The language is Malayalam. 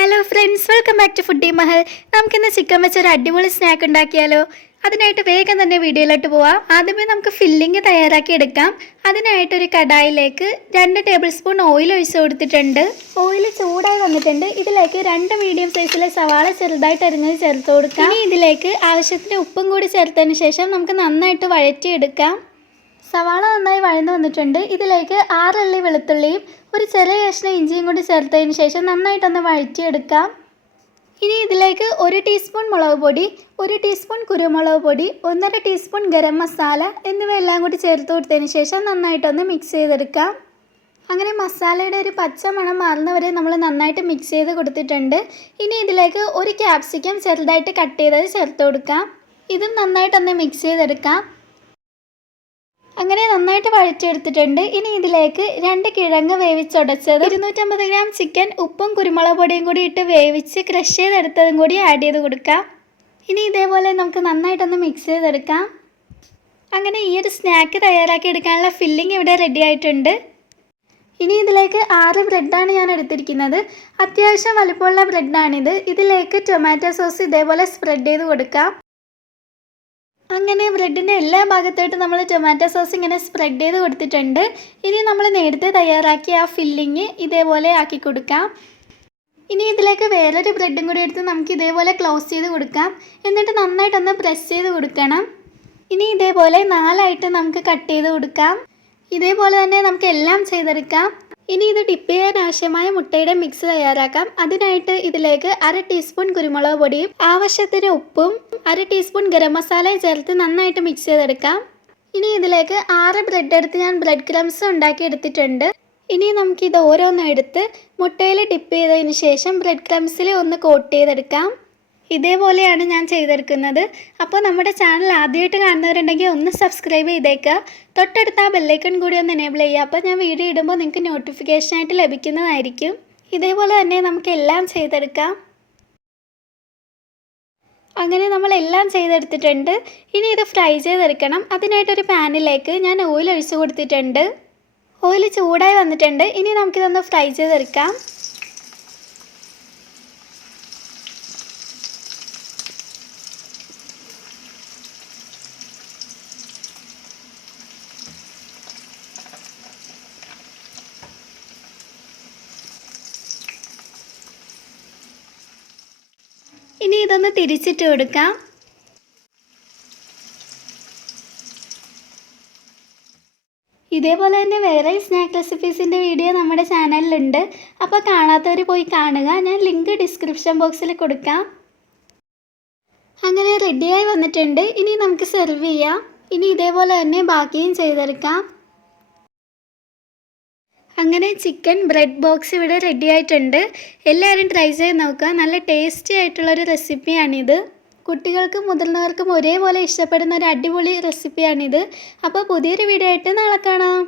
Hello friends, welcome back to foodie Mahal. നമുക്കിന്ന് ചിക്കൻ വെച്ചൊരു അടിപൊളി സ്നാക്ക് ഉണ്ടാക്കിയാലോ? അതിനായിട്ട് വേഗം തന്നെ വീഡിയോയിലോട്ട് പോവാം. ആദ്യമേ നമുക്ക് ഫില്ലിങ് തയ്യാറാക്കി എടുക്കാം. അതിനായിട്ടൊരു കടായിലേക്ക് 2 ടേബിൾ സ്പൂൺ ഓയിൽ ഒഴിച്ച് കൊടുത്തിട്ടുണ്ട്. ഓയിൽ ചൂടായി വന്നിട്ടുണ്ട്. ഇതിലേക്ക് 2 മീഡിയം സൈസിലെ സവാള ചെറുതായിട്ട് അരിഞ്ഞത് ചേർത്ത് കൊടുക്കാം. ഇനി ഇതിലേക്ക് ആവശ്യത്തിന് ഉപ്പും കൂടി ചേർത്തതിന് ശേഷം നമുക്ക് നന്നായിട്ട് വഴറ്റിയെടുക്കാം. സവാള നന്നായി വഴന്നു വന്നിട്ടുണ്ട്. ഇതിലേക്ക് 6 അല്ലി വെളുത്തുള്ളിയും ഒരു ചെറിയ കഷ്ണം ഇഞ്ചിയും കൂടി ചേർത്തതിന് ശേഷം നന്നായിട്ടൊന്ന് വഴറ്റിയെടുക്കാം. ഇനി ഇതിലേക്ക് 1 ടീസ്പൂൺ മുളക് പൊടി, 1 ടീസ്പൂൺ കുരുമുളക് പൊടി, 1.5 ടീസ്പൂൺ ഗരം മസാല എന്നിവയെല്ലാം കൂടി ചേർത്ത് കൊടുത്തതിന് ശേഷം നന്നായിട്ടൊന്ന് മിക്സ് ചെയ്തെടുക്കാം. അങ്ങനെ മസാലയുടെ ഒരു പച്ച മണം മാറുന്നവരെ നമ്മൾ നന്നായിട്ട് മിക്സ് ചെയ്ത് കൊടുത്തിട്ടുണ്ട്. ഇനി ഇതിലേക്ക് 1 ക്യാപ്സിക്കം ചെറുതായിട്ട് കട്ട് ചെയ്തത് ചേർത്ത് കൊടുക്കാം. ഇതും നന്നായിട്ടൊന്ന് മിക്സ് ചെയ്തെടുക്കാം. അങ്ങനെ നന്നായിട്ട് വഴറ്റിയെടുത്തിട്ടുണ്ട്. ഇനി ഇതിലേക്ക് 2 കിഴങ്ങ് വേവിച്ചുടച്ചത്, 250 ഗ്രാം ചിക്കൻ ഉപ്പും കുരുമുളക് പൊടിയും കൂടി ഇട്ട് വേവിച്ച് ക്രഷ് ചെയ്തെടുത്തതും കൂടി ആഡ് ചെയ്ത് കൊടുക്കാം. ഇനി ഇതേപോലെ നമുക്ക് നന്നായിട്ടൊന്ന് മിക്സ് ചെയ്തെടുക്കാം. അങ്ങനെ ഈ ഒരു സ്നാക്ക് തയ്യാറാക്കി എടുക്കാനുള്ള ഫില്ലിംഗ് ഇവിടെ റെഡി ആയിട്ടുണ്ട്. ഇനി ഇതിലേക്ക് 6 ബ്രെഡാണ് ഞാൻ എടുത്തിരിക്കുന്നത്. അത്യാവശ്യം വലുപ്പമുള്ള ബ്രെഡാണിത്. ഇതിലേക്ക് ടൊമാറ്റോ സോസ് ഇതേപോലെ സ്പ്രെഡ് ചെയ്ത് കൊടുക്കാം. അങ്ങനെ ബ്രെഡിൻ്റെ എല്ലാ ഭാഗത്തായിട്ട് നമ്മൾ ടൊമാറ്റോ സോസ് ഇങ്ങനെ സ്പ്രെഡ് ചെയ്ത് കൊടുത്തിട്ടുണ്ട്. ഇനി നമ്മൾ നേരത്തെ തയ്യാറാക്കിയ ആ ഫില്ലിങ് ഇതേപോലെ ആക്കി കൊടുക്കാം. ഇനി ഇതിലേക്ക് വേറൊരു ബ്രെഡും കൂടി എടുത്ത് നമുക്ക് ഇതേപോലെ ക്ലോസ് ചെയ്ത് കൊടുക്കാം. എന്നിട്ട് നന്നായിട്ടൊന്ന് പ്രസ് ചെയ്ത് കൊടുക്കണം. ഇനി ഇതേപോലെ 4 ആയിട്ട് നമുക്ക് കട്ട് ചെയ്ത് കൊടുക്കാം. ഇതേപോലെ തന്നെ നമുക്ക് എല്ലാം ചെയ്തെടുക്കാം. ഇനി ഇത് ഡിപ്പ് ചെയ്യാൻ ആവശ്യമായ മുട്ടയുടെ മിക്സ് തയ്യാറാക്കാം. അതിനായിട്ട് ഇതിലേക്ക് 1/2 ടീസ്പൂൺ കുരുമുളക് പൊടിയും ആവശ്യത്തിന് ഉപ്പും 1/2 ടീസ്പൂൺ ഗരം മസാലയും ചേർത്ത് നന്നായിട്ട് മിക്സ് ചെയ്തെടുക്കാം. ഇനി ഇതിലേക്ക് 6 ബ്രെഡ് എടുത്ത് ഞാൻ ബ്രെഡ് ക്രംസ് ഉണ്ടാക്കി എടുത്തിട്ടുണ്ട്. ഇനി നമുക്കിത് ഓരോന്നും എടുത്ത് മുട്ടയിൽ ഡിപ്പ് ചെയ്തതിന് ശേഷം ബ്രെഡ് ക്രംസിൽ ഒന്ന് കോട്ട് ചെയ്തെടുക്കാം. ഇതേപോലെയാണ് ഞാൻ ചെയ്തെടുക്കുന്നത്. അപ്പോൾ നമ്മുടെ ചാനൽ ആദ്യമായിട്ട് കാണുന്നവരുണ്ടെങ്കിൽ ഒന്ന് സബ്സ്ക്രൈബ് ചെയ്തേക്കുക. തൊട്ടടുത്ത് ആ ബെല്ലൈക്കൺ കൂടി ഒന്ന് എനേബിൾ ചെയ്യുക. അപ്പോൾ ഞാൻ വീഡിയോ ഇടുമ്പോൾ നിങ്ങൾക്ക് നോട്ടിഫിക്കേഷനായിട്ട് ലഭിക്കുന്നതായിരിക്കും. ഇതേപോലെ തന്നെ നമുക്ക് എല്ലാം ചെയ്തെടുക്കാം. അങ്ങനെ നമ്മളെല്ലാം ചെയ്തെടുത്തിട്ടുണ്ട്. ഇനി ഇത് ഫ്രൈ ചെയ്തെടുക്കണം. അതിനായിട്ടൊരു പാനിലേക്ക് ഞാൻ ഓയിൽ ഒഴിച്ച് കൊടുത്തിട്ടുണ്ട്. ഓയിൽ ചൂടായി വന്നിട്ടുണ്ട്. ഇനി നമുക്കിതൊന്ന് ഫ്രൈ ചെയ്തെടുക്കാം. ഇനി ഇതൊന്ന് തിരിച്ചിട്ട് കൊടുക്കാം. ഇതേപോലെ തന്നെ വേറെ സ്നാക്ക് റെസിപ്പീസിൻ്റെ വീഡിയോ നമ്മുടെ ചാനലിലുണ്ട്. അപ്പോൾ കാണാത്തവർ പോയി കാണുക. ഞാൻ ലിങ്ക് ഡിസ്ക്രിപ്ഷൻ ബോക്സിൽ കൊടുക്കാം. അങ്ങനെ റെഡിയായി വന്നിട്ടുണ്ട്. ഇനി നമുക്ക് സെർവ് ചെയ്യാം. ഇനി ഇതേപോലെ തന്നെ ബാക്കിയും ചെയ്തെടുക്കാം. അങ്ങനെ ചിക്കൻ ബ്രെഡ് ബോക്സ് ഇവിടെ റെഡി ആയിട്ടുണ്ട്. എല്ലാവരും ട്രൈ ചെയ്ത് നോക്കുക. നല്ല ടേസ്റ്റി ആയിട്ടുള്ളൊരു റെസിപ്പിയാണിത്. കുട്ടികൾക്കും മുതിർന്നവർക്കും ഒരേപോലെ ഇഷ്ടപ്പെടുന്ന ഒരു അടിപൊളി റെസിപ്പിയാണിത്. അപ്പോൾ പുതിയൊരു വീഡിയോ ആയിട്ട് നാളെ കാണാം.